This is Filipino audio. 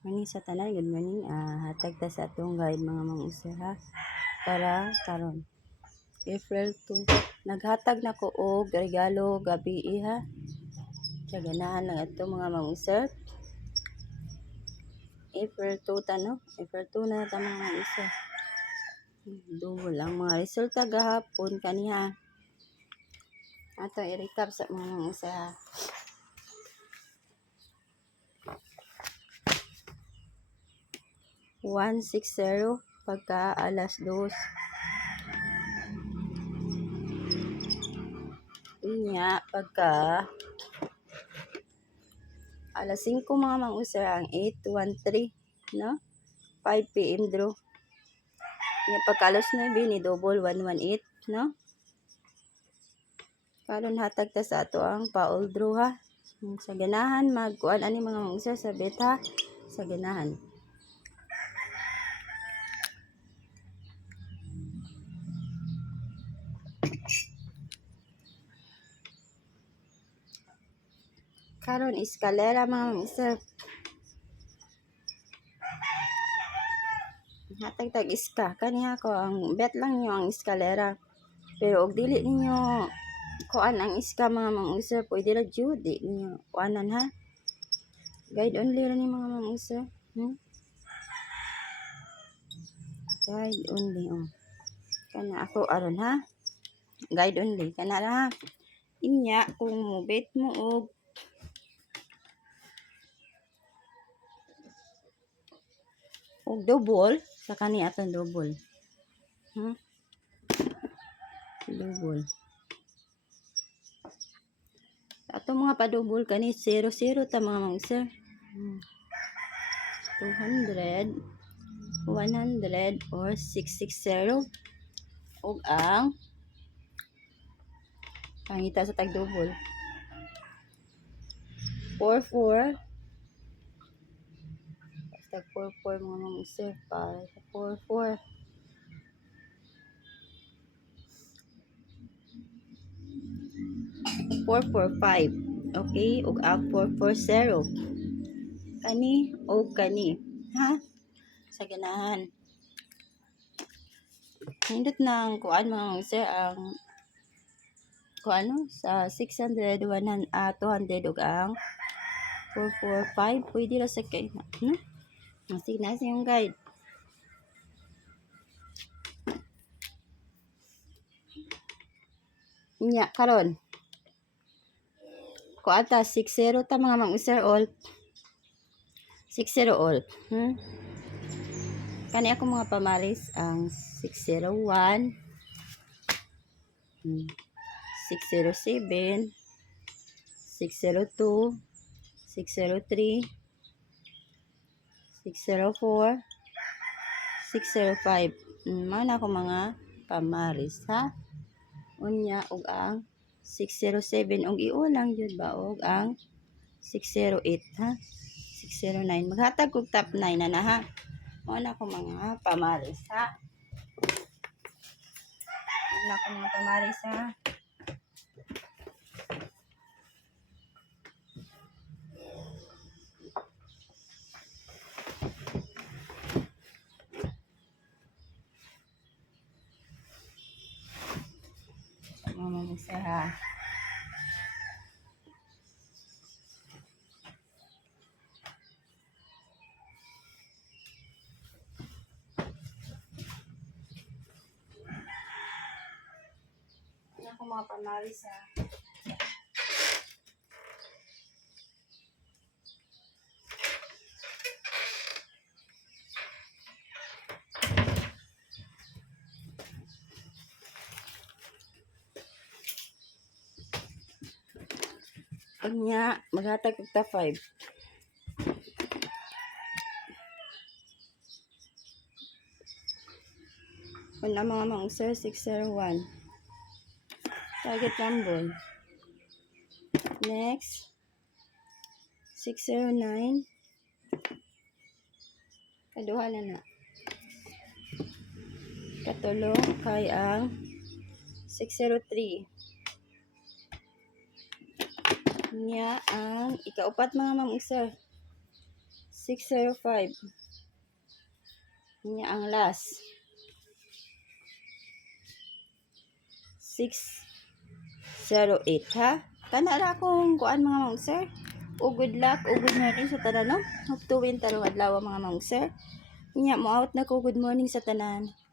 Morning sa tanan, good morning. Hatag ta sa atong guide mga mangusir ha. Para karon. April 2. Naghatag na ko og regalo gabi ha. Sa ganahan lang ato mga mangusir. April 2 ta no. April 2 na ta mga mangusir. Dugo lang mga resulta gahapon kaniha. Ato i-recap sa mga mangusir ha. 160 pagka alas 2. Inya pagka alas 5 mga mangusir ang 813 no 5 PM draw. Inya pagka alas 9 ni double 118 no. Karon hatag ta sa ato ang paul draw ha. Sa ganahan magkuan ani mga mangusir sa beta sa ganahan. Karon eskalera mga mangusir. Hatag tag iska kaniha ko ang bet lang niyo ang eskalera. Pero og dili ninyo kuan ang iska mga mangusir pwede ra jud di ninyo kuanan ha. Guide only ra ni mga mangusir. Guide only kana ako aron ha. Guide only kana ra ha. Inya kung mo bet mo og double sa kani atong double. Double. Ato mga pa-double kani 0-0 ta mga mangusir. 200, 100 or 660 ug ang pangita sa tag double 44 tag 44 mga mangusir para sa 44 445 okay ug ang 440 kani ug kani ha sa ganahan. Hindot nang kuan mga mangusir ang kuano sa 600 200 ug ang 445 pwede ra sa kay masig na sa yung guide. Nya karon kuata 60 ta mga mangusir all 60 all kani ako mga pamaris ang 601 607 602 603 604 605 mana ako mga pamaris ha. Unya og ang 607 og iulang jud ba og ang 608 ha 609 maghatag og top 9 na ha. Mana ko mga pamaris ha. Mana ko mga pamaris ha. Mamamisa ha. Ako mga pamaris ha. Unya maghatag og ta 5. Una mga mangusir 601 target rumble. Next 609 kaduha na katulo kay ang 603 niya ang ikaupat mga mangusir 605. Unya ang last. 608 ha. Kana ra kung kuan mga mong sir. O good luck o good morning sa tanan no. Hope to win tarong adlaw mga mong sir. Unya mo out na ko good morning sa tanan.